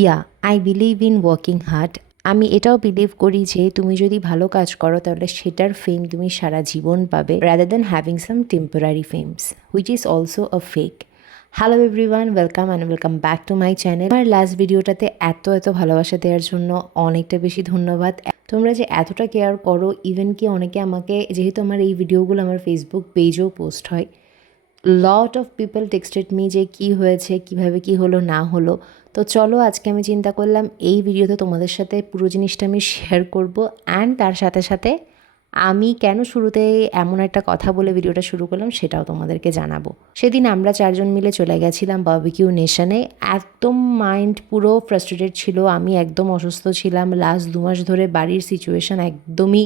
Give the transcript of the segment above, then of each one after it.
Yeah I believe in working hard. আমি এটাও believe করি যে তুমি যদি ভালো কাজ করো তাহলে সেটার ফেম তুমি সারা জীবন পাবে, rather than having some temporary ফেমস which is also a fake. Hello everyone, welcome back to my channel. আমার লাস্ট ভিডিওটাতে এত ভালোবাসা দেওয়ার জন্য অনেকটা বেশি ধন্যবাদ। তোমরা যে এতটা কেয়ার করো, ইভেন কি অনেকে আমাকে, যেহেতু আমার এই ভিডিওগুলো আমার ফেসবুক পেজেও পোস্ট হয়, লট অফ পিপল টেক্সটেড মি যে কী হয়েছে, কীভাবে কী হলো না হলো। তো চলো আজকে আমি চিন্তা করলাম এই ভিডিওতে তোমাদের সাথে পুরো জিনিসটা আমি শেয়ার করব, অ্যান্ড তার সাথে সাথে আমি কেন শুরুতে এমন একটা কথা বলে ভিডিওটা শুরু করলাম সেটাও তোমাদেরকে জানাবো। সেদিন আমরা 4জন মিলে চলে গেছিলাম বারবিকিউ নেশনে। একদম মাইন্ড পুরো ফ্রাস্ট্রেটেড ছিল, আমি একদম অসুস্থ ছিলাম। লাস্ট 2 মাস ধরে বাড়ির সিচুয়েশান একদমই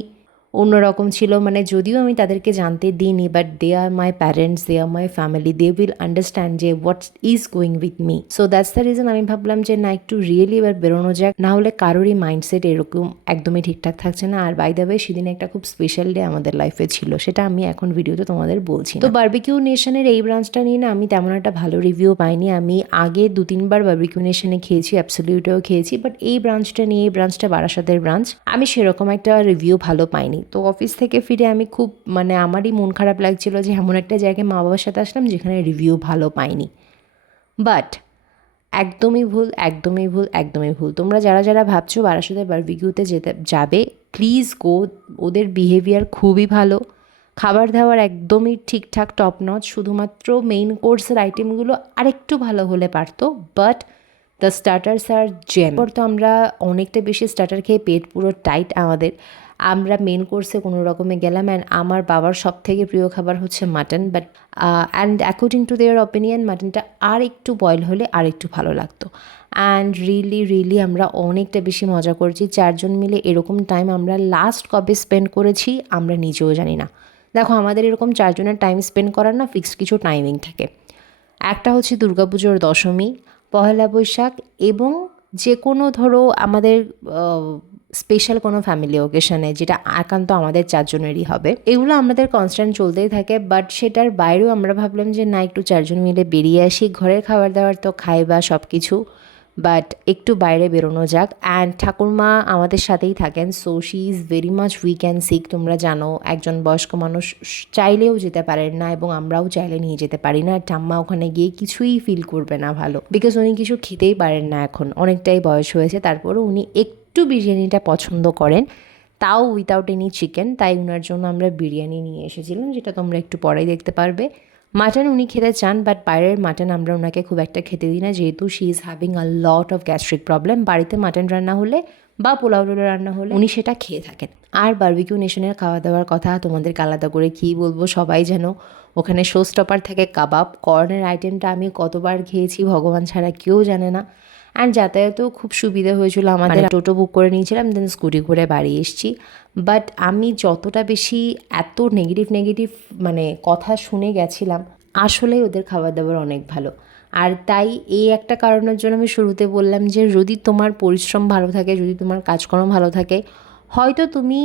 অন্যরকম ছিল। মানে যদিও আমি তাদেরকে জানতে দিইনি, but they are my parents, they are my family, they will understand যে what is going with me. So that's the reason আমি ভাবলাম যে না, একটু রিয়েলি এবার বেরোনো যাক, না হলে কারোরই মাইন্ডসেট এরকম একদমই ঠিকঠাক থাকছে না। আর বাই দ্য ওয়ে সেদিন একটা খুব স্পেশাল ডে আমাদের লাইফে ছিল, সেটা আমি এখন ভিডিওতে তোমাদের বলছি। তো বারবিকিউ নেশনের এই ব্রাঞ্চটা নিয়ে না আমি তেমন একটা ভালো রিভিউ পাইনি। আমি আগে 2-3 বার বারবিকিউ নেশনে খেয়েছি, অ্যাবসলিউটেও খেয়েছি, বাট এই ব্রাঞ্চটা নিয়ে, এই ব্রাঞ্চটা বারাসাতের ব্রাঞ্চ, আমি সেরকম একটা রিভিউ ভালো পাইনি। তো অফিস থেকে ফিরে আমি খুব, মানে আমারই মন খারাপ লাগছিল যে এমন একটা জায়গায় মা বাবার সাথে আসলাম যেখানে রিভিউ ভালো পাইনি। বাট একদমই ভুল। তোমরা যারা ভাবছো বারাসাতের বারবিকিউতে যাবে, প্লিজ গো। ওদের বিহেভিয়ার খুবই ভালো, খাবার দাবার একদমই ঠিকঠাক টপ নচ। শুধুমাত্র মেইন কোর্সের আইটেমগুলো আরেকটু ভালো হলে পারতো, বাট দ্য স্টার্টার্স আর জেম। তো আমরা অনেকটা বেশি স্টার্টার খেয়ে পেট পুরো টাইট আমাদের। আমরা মেন কোর্সে কোনো রকমে গেলাম, অ্যান্ড আমার বাবার সব থেকে প্রিয় খাবার হচ্ছে mutton, but and according to their opinion মাটনটা আর একটু বয়েল হলে আর একটু ভালো লাগতো। অ্যান্ড রিয়েলি আমরা অনেকটা বেশি মজা করেছি 4জন মিলে। এরকম টাইম আমরা লাস্ট কবে স্পেন্ড করেছি আমরা নিজেও জানি না। দেখো, আমাদের এরকম 4জনের টাইম স্পেন্ড করার না ফিক্সড কিছু টাইমিং থাকে। একটা হচ্ছে দুর্গাপুজোর দশমী, পহেলা বৈশাখ, এবং যে কোনো ধরো আমাদের স্পেশাল কোনো ফ্যামিলি ওকেশনে, যেটা একান্ত আমাদের 4জনেরই হবে। এগুলো আমাদের কনস্ট্যান্ট চলতেই থাকে। বাট সেটার বাইরেও আমরা ভাবলাম যে না, একটু 4জন মিলে বেরিয়ে আসি। ঘরের খাবার দাবার তো খাই বা সব কিছু, বাট একটু বাইরে বেরোনো যাক। অ্যান্ড ঠাকুরমা আমাদের সাথেই থাকেন, so she is very much weak and sick. তোমরা জানো একজন বয়স্ক মানুষ চাইলেও যেতে পারেন না, এবং আমরাও চাইলে নিয়ে যেতে পারি না। ঠাম্মা ওখানে গিয়ে কিছুই ফিল করবে না ভালো, বিকজ উনি কিছু খেতেই পারেন না, এখন অনেকটাই বয়স হয়েছে। তারপরেও উনি একটু বিরিয়ানিটা পছন্দ করেন, তাও উইথাউট এনি চিকেন। তাই ওনার জন্য আমরা বিরিয়ানি নিয়ে এসেছিলাম, যেটা তোমরা একটু পরেই দেখতে পারবে। মাটন উনি খেতে চান, বাট বাইরের মাটন আমরা ওনাকে খুব একটা খেতে দিই না, যেহেতু she is having a lot of gastric problem. বাড়িতে মাটন রান্না হলে বা পোলাও টোলাও রান্না হলে উনি সেটা খেয়ে থাকেন। আর বারবিকিউ নেশনের খাওয়া দাওয়ার কথা তোমাদেরকে আলাদা করে কী বলবো, সবাই যেন ওখানে শো স্টপার থাকে কাবাব। কর্নের আইটেমটা আমি কতবার খেয়েছি ভগবান ছাড়া কেউ জানে না। অ্যান্ড যাতায়াতেও খুব সুবিধা হয়েছিল আমাদের। টোটো বুক করে নিয়েছিলাম, দেন স্কুটি করে বাড়ি এসেছি। বাট আমি যতটা বেশি এত নেগেটিভ মানে কথা শুনে গেছিলাম, আসলে ওদের খাবার দাবার অনেক ভালো। আর তাই এই একটা কারণের জন্য আমি শুরুতে বললাম যে যদি তোমার পরিশ্রম ভালো থাকে, যদি তোমার কাজকর্ম ভালো থাকে, হয়তো তুমি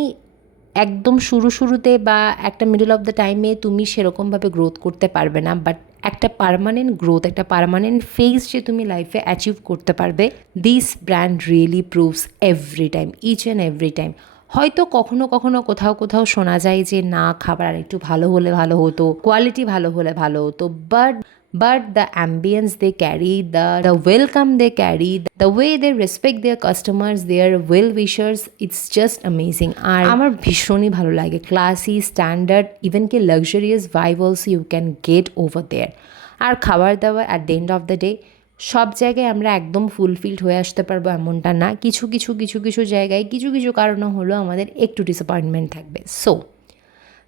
একদম শুরুতে বা একটা মিডল অফ দ্য টাইমে তুমি সেরকমভাবে গ্রোথ করতে পারবে না, বাট একটা পার্মানেন্ট গ্রোথ, একটা পার্মানেন্ট ফেজ যে তুমি লাইফে অ্যাচিভ করতে পারবে, this brand really proves every time, each and every time. হয়তো কখনো কোথাও শোনা যায় যে না, খাবার আর একটু ভালো হলে ভালো হতো, কোয়ালিটি ভালো হলে ভালো হতো, but the ambience they carry, the welcome they carry, the way they respect their customers, their well wishers, it's just amazing. আর আমার ভীষণই ভালো লাগে ক্লাসি, স্ট্যান্ডার্ড, ইভেন কি luxurious vibe also you can get over there. আর খাবার দাবার at the end of the day সব জায়গায় আমরা একদম ফুলফিলড হয়ে আসতে পারবো এমনটা না। কিছু জায়গায় কিছু কারণে হলেও আমাদের একটু ডিসঅ্যাপয়েন্টমেন্ট থাকবে। So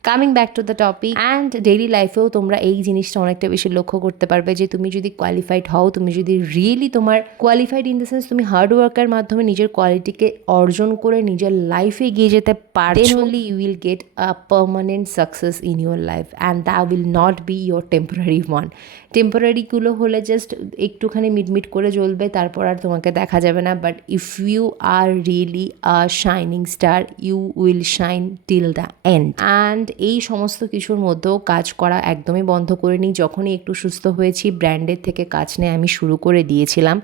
coming back to the topic, and daily লাইফেও তোমরা এই জিনিসটা অনেকটা বেশি লক্ষ্য করতে পারবে যে তুমি যদি কোয়ালিফাইড হও, তুমি যদি রিয়েলি তোমার কোয়ালিফাইড ইন দ্য সেন্স তুমি হার্ড ওয়ার্কের মাধ্যমে নিজের কোয়ালিটিকে অর্জন করে নিজের লাইফে এগিয়ে যেতে পারো, then only you will get a permanent success in your life, and that will not be your temporary one. টেম্পোরারিগুলো হলে জাস্ট একটুখানি মিটমিট করে জ্বলবে, তারপর আর তোমাকে দেখা যাবে না। But if you are really a shining star, you will shine till the end. And এই সমস্ত কিছুর মধ্যেও কাজ করা একদমই বন্ধ করিনি। যখনই একটু সুস্থ হয়েছি, ব্র্যান্ডের থেকে কাজ নিয়ে আমি শুরু করে দিয়েছিলাম।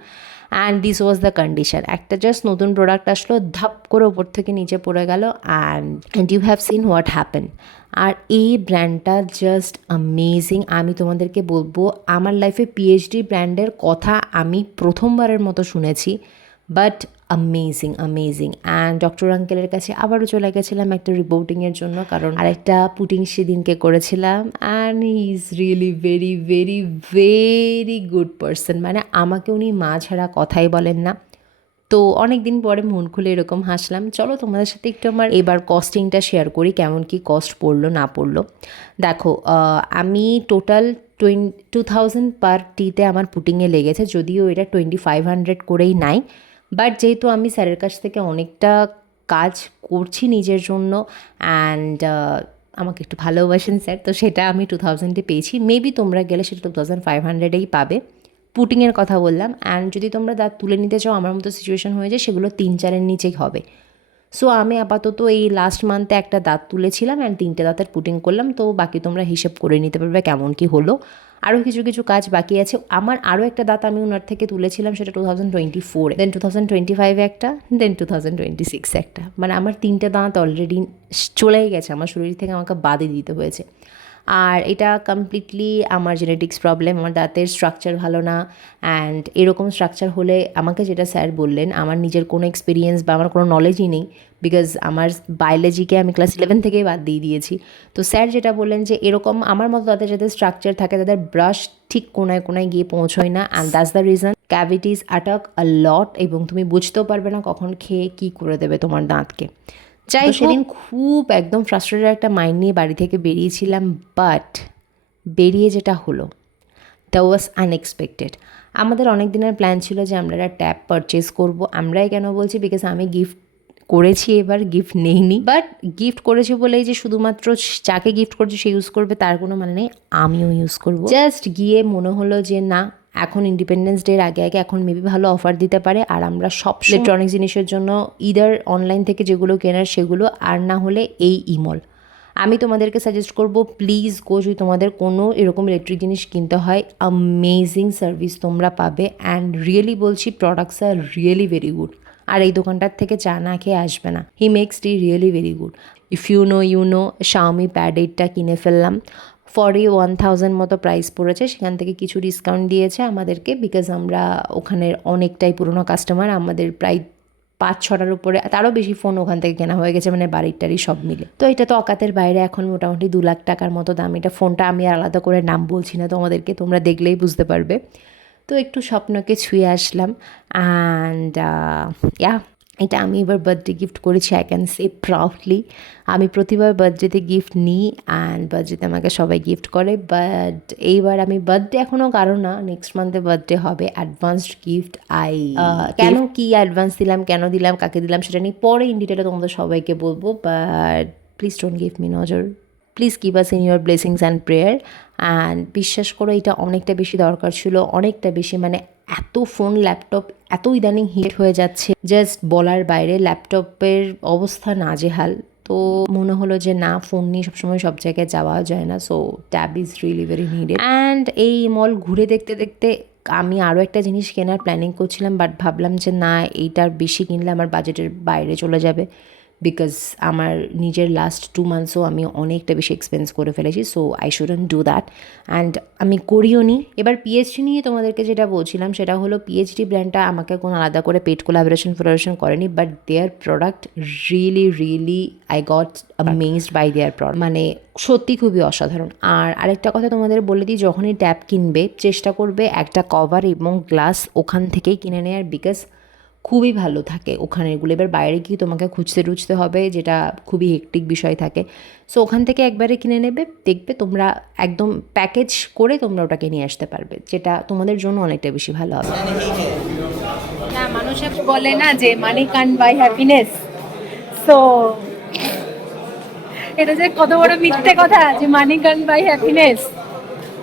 And this was the condition. একটা জাস্ট নতুন প্রোডাক্ট আসলো, ধাপ করে ওপর থেকে নিচে পড়ে গেল, and you have seen what happen. আর এই ব্র্যান্ডটা জাস্ট অ্যামেজিং। আমি তোমাদেরকে বলবো, আমার লাইফে পিএইচডি ব্র্যান্ডের কথা আমি প্রথমবারের মতো শুনেছি, but amazing amazing. And doctor আঙ্কেলের কাছে আবারও চলে গেছিলাম একটা রিপোর্টিংয়ের জন্য, কারণ আরেকটা পুটিং সেদিনকে করেছিলাম। And he is really very very very good person. মানে আমাকে উনি মা ছাড়া কথাই বলেন না। তো অনেক দিন পরে মন খুলে এরকম হাসলাম। চলো তোমাদের সাথে একটু আমার এবার কস্টিংটা শেয়ার করি, কেমন কি কস্ট পড়লো না পড়লো। দেখো, আমি টোটাল 2000 পার টিতে আমার পুটিংয়ে লেগেছে, যদিও এটা 2500 করেই নাই। বাট যেহেতু আমি স্যারের কাছ থেকে অনেকটা কাজ করছি নিজের জন্য, অ্যান্ড আমাকে একটু ভালোবাসেন স্যার, তো সেটা আমি 2000-এ পেয়েছি। মেবি তোমরা গেলে সেটা 2500-এই পাবে। পুটিংয়ের কথা বললাম। অ্যান্ড যদি তোমরা দাঁত তুলে নিতে চাও, আমার মতো সিচুয়েশন হয়ে যায়, সেগুলো 3-4-এর নিচেই হবে। সো আমি আপাতত এই লাস্ট মান্থে একটা দাঁত তুলেছিলাম অ্যান্ড 3টে দাঁতের পুটিং করলাম। তো বাকি তোমরা হিসেব করে নিতে পারবে কেমন কি হলো। আরও কিছু কিছু কাজ বাকি আছে। আমার আরও একটা দাঁত আমি ওনার থেকে তুলেছিলাম, সেটা 2024-এ, দেন 2025-এ একটা, দেন 2026-এ একটা। মানে আমার 3টে দাঁত অলরেডি চলেই গেছে, আমার শরীর থেকে আমাকে বাদে দিতে হয়েছে। আর এটা কমপ্লিটলি আমার জেনেটিক্স প্রবলেম। আমার দাঁতের স্ট্রাকচার ভালো না, অ্যান্ড এরকম স্ট্রাকচার হলে আমাকে যেটা স্যার বললেন, আমার নিজের কোনো এক্সপিরিয়েন্স বা আমার কোনো নলেজই নেই, বিকজ আমার বায়োলজিকে আমি ক্লাস 11 থেকেই বাদ দিয়ে দিয়েছি। তো স্যার যেটা বললেন যে এরকম আমার মতো তাদের যাদের স্ট্রাকচার থাকে, তাদের ব্রাশ ঠিক কোনায় কোনায় গিয়ে পৌঁছয় না, and that's the reason cavities attack a lot, এবং তুমি বুঝতেও পারবে না কখন খেয়ে কী করে দেবে তোমার দাঁতকে। যাই সেদিন খুব একদম ফ্রাস্ট্রেটেড একটা মাইন্ড নিয়ে বাড়ি থেকে বেরিয়েছিলাম, বাট বেরিয়ে যেটা হলো, দ্য ওয়াজ আনএক্সপেক্টেড। আমাদের অনেক দিনের প্ল্যান ছিল যে আমরা একটা ট্যাব পারচেস করব। আমরাই কেন বলছি, বিকজ আমি গিফট করেছি, এবার গিফট নেইনি। বাট গিফট করেছি বলেই যে শুধুমাত্র যাকে গিফট করছি সে ইউজ করবে তার কোনো মানে নেই, আমিও ইউজ করব। জাস্ট গিয়ে মনে হলো যে না, এখন ইন্ডিপেন্ডেন্স ডের আগে আগে এখন মেবি ভালো অফার দিতে পারে। আর আমরা সব ইলেকট্রনিক্স জিনিসের জন্য ইদার অনলাইন থেকে যেগুলো কেনার সেগুলো, আর না হলে এই ইমল। আমি তোমাদেরকে সাজেস্ট করব, প্লিজ গো, যদি তোমাদের কোনো এরকম ইলেকট্রিক জিনিস কিনতে হয়, অ্যামেজিং সার্ভিস তোমরা পাবে। অ্যান্ড রিয়েলি বলছি, products are really very good. আর এই দোকানটার থেকে চা না খেয়ে আসবে না। He makes tea really very good. If you know Xiaomi Pad 8টা কিনে ফেললাম। 41,000 মতো প্রাইস পড়েছে, সেখান থেকে কিছু ডিসকাউন্ট দিয়েছে আমাদেরকে, বিকজ আমরা ওখানের অনেকটাই পুরনো কাস্টমার। আমাদের প্রায় 5-6টার উপরে, তারও বেশি ফোন ওখান থেকে কেনা হয়ে গেছে, মানে বাড়ির টাড়ি সব মিলে। তো এটা তো অকাতের বাইরে, এখন মোটামুটি 2 লাখ টাকার মতো দাম এটা ফোনটা। আমি আর আলাদা করে নাম বলছি না তোমাদেরকে, তোমরা দেখলেই বুঝতে পারবে। তো একটু স্বপ্নকে ছুঁয়ে আসলাম, অ্যান্ড এটা আমি এবার বার্থডে গিফট করেছি, আই ক্যান সে প্রাউডলি। আমি প্রতিবার বার্থডেতে গিফট নিই, অ্যান্ড বার্থডেতে আমাকে সবাই গিফট করে, বাট এইবার আমি বার্থডে এখনও কারো না, নেক্সট মান্থে বার্থডে হবে, অ্যাডভান্সড গিফট কেন কি অ্যাডভান্স দিলাম, কেন দিলাম, কাকে দিলাম, সেটা নিয়ে পরে ইন ডিটেলে তোমাদের সবাইকে বলবো। But please don't give me নজর, please keep us in your blessings and prayer. And বিশ্বাস করো, এটা অনেকটা বেশি দরকার ছিল, অনেকটা বেশি। মানে এত ফোন ল্যাপটপ এত ইদানিং হিট হয়ে যাচ্ছে, জাস্ট বলার বাইরে। ল্যাপটপের অবস্থা নাজেহাল। তো মনে হলো যে না, ফোন নিয়ে সবসময় সব জায়গায় যাওয়া যায় না, so tab is really very needed. And এই মল ঘুরে দেখতে দেখতে আমি আরও একটা জিনিস কেনার প্ল্যানিং করছিলাম, বাট ভাবলাম যে না, এইটার বেশি কিনলে আমার বাজেটের বাইরে চলে যাবে, বিকজ আমার নিজের লাস্ট 2 মান্থসও আমি অনেকটা বেশি এক্সপেন্স করে ফেলেছি, so I shouldn't do that. And আমি করিও নি। এবার পিএইচডি নিয়ে তোমাদেরকে যেটা বলছিলাম, সেটা হলো পিএইচডি ব্র্যান্ডটা আমাকে কোনো আলাদা করে পেড কোলাবোরেশন করেনি, but their product really really I got amazed by their product. মানে সত্যি খুবই অসাধারণ। আর আরেকটা কথা তোমাদের বলে দিই, যখনই ট্যাব কিনবে চেষ্টা করবে একটা কভার এবং গ্লাস ওখান থেকেই কিনে নেওয়ার, বিকজ খুবই ভালো থাকে ওখানেরগুলো। এবার বাইরে গিয়ে তোমাকে খুঁজতে টুজতে হবে, যেটা খুবই হেক্টিক বিষয় থাকে। সো ওখান থেকে একবারে কিনে নেবে, দেখবে তোমরা একদম প্যাকেজ করে তোমরা ওটাকে নিয়ে আসতে পারবে, যেটা তোমাদের জন্য অনেকটা বেশি ভালো হবে। না, মানুষে বলে না যে money can buy happiness, so এটা যে কত বড় মিথ্যে কথা যে মানি ক্যান বাই হ্যাপিনেস,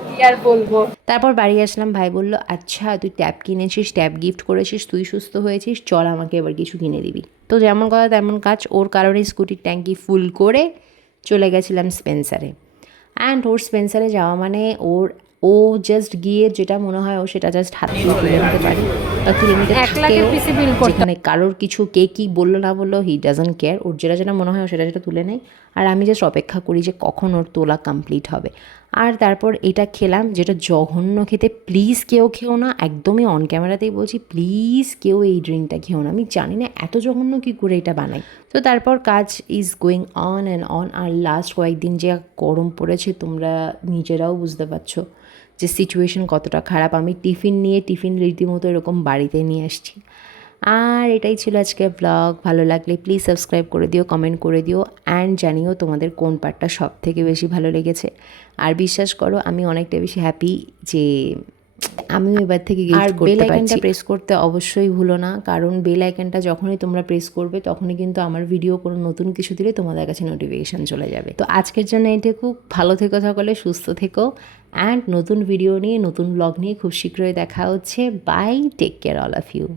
কি আর বলবো। তারপর বাড়ি আসলাম, ভাই বলল আচ্ছা তুই ট্যাব কিনেছিস, ট্যাব গিফট করেছিস, তুই সুস্থ হয়েছিস, চল আমাকে এবার কিছু কিনে দিবি। তো যেমন কথা তেমন কাজ, ওর কারণে স্কুটির ট্যাঙ্কি ফুল করে চলে গেছিলাম স্পেন্সারে। অ্যান্ড ওর স্পেন্সারে যাওয়া মানে ওর ও জাস্ট গিয়ে যেটা মনে হয় ও সেটা জাস্ট হাত দিয়ে তুলে নিতে পারে বা তুলে নিতে 1 লাখের থাকেও, পিসি বিল করতে যেখানে কারোর কিছু কে কী বললো না বললো হি ডাজন্ট কেয়ার, ওর যেটা যেটা মনে হয় ও সেটা যেটা তুলে নেয়। আর আমি জাস্ট অপেক্ষা করি যে কখন ওর তোলা কমপ্লিট হবে। আর তারপর এটা খেলাম, যেটা জঘন্য খেতে, প্লিজ কেউ খেও না, একদমই অন ক্যামেরাতেই বলছি, প্লিজ কেউ এই ড্রিঙ্কটা খেও না, আমি জানি না এত জঘন্য কী করে এটা বানাই। তো তারপর কাজ is going on and on. আর লাস্ট কয়েকদিন যে গরম পড়েছে তোমরা নিজেরাও বুঝতে পারছো যে সিচুয়েশন কতটা খারাপ। আমি টিফিন রীতিমতো এরকম বাড়িতে নিয়ে আসছি। আর এটাই ছিল আজকে ব্লগ। ভালো লাগলে প্লিজ সাবস্ক্রাইব করে দিও, কমেন্ট করে দিও, অ্যান্ড জানিও তোমাদের কোন পার্টটা সব থেকে বেশি ভালো লেগেছে। আর বিশ্বাস করো আমি অনেকটা বেশি হ্যাপি যে আমিও এবার থেকে গিফট করতে পারছি। আর বেল আইকনটা প্রেস করতে অবশ্যই ভুলো না, কারণ বেল আইকনটা যখনই তোমরা প্রেস করবে তখনই কিন্তু আমার ভিডিও কোনো নতুন কিছু দিলে তোমাদের কাছে নোটিফিকেশান চলে যাবে। তো আজকের জন্য এটুকু। ভালো থেকো সকলে, সুস্থ থেকো, অ্যান্ড নতুন ভিডিও নিয়ে নতুন ব্লগ নিয়ে খুব শীঘ্রই দেখা হচ্ছে। Bye, take care all of you.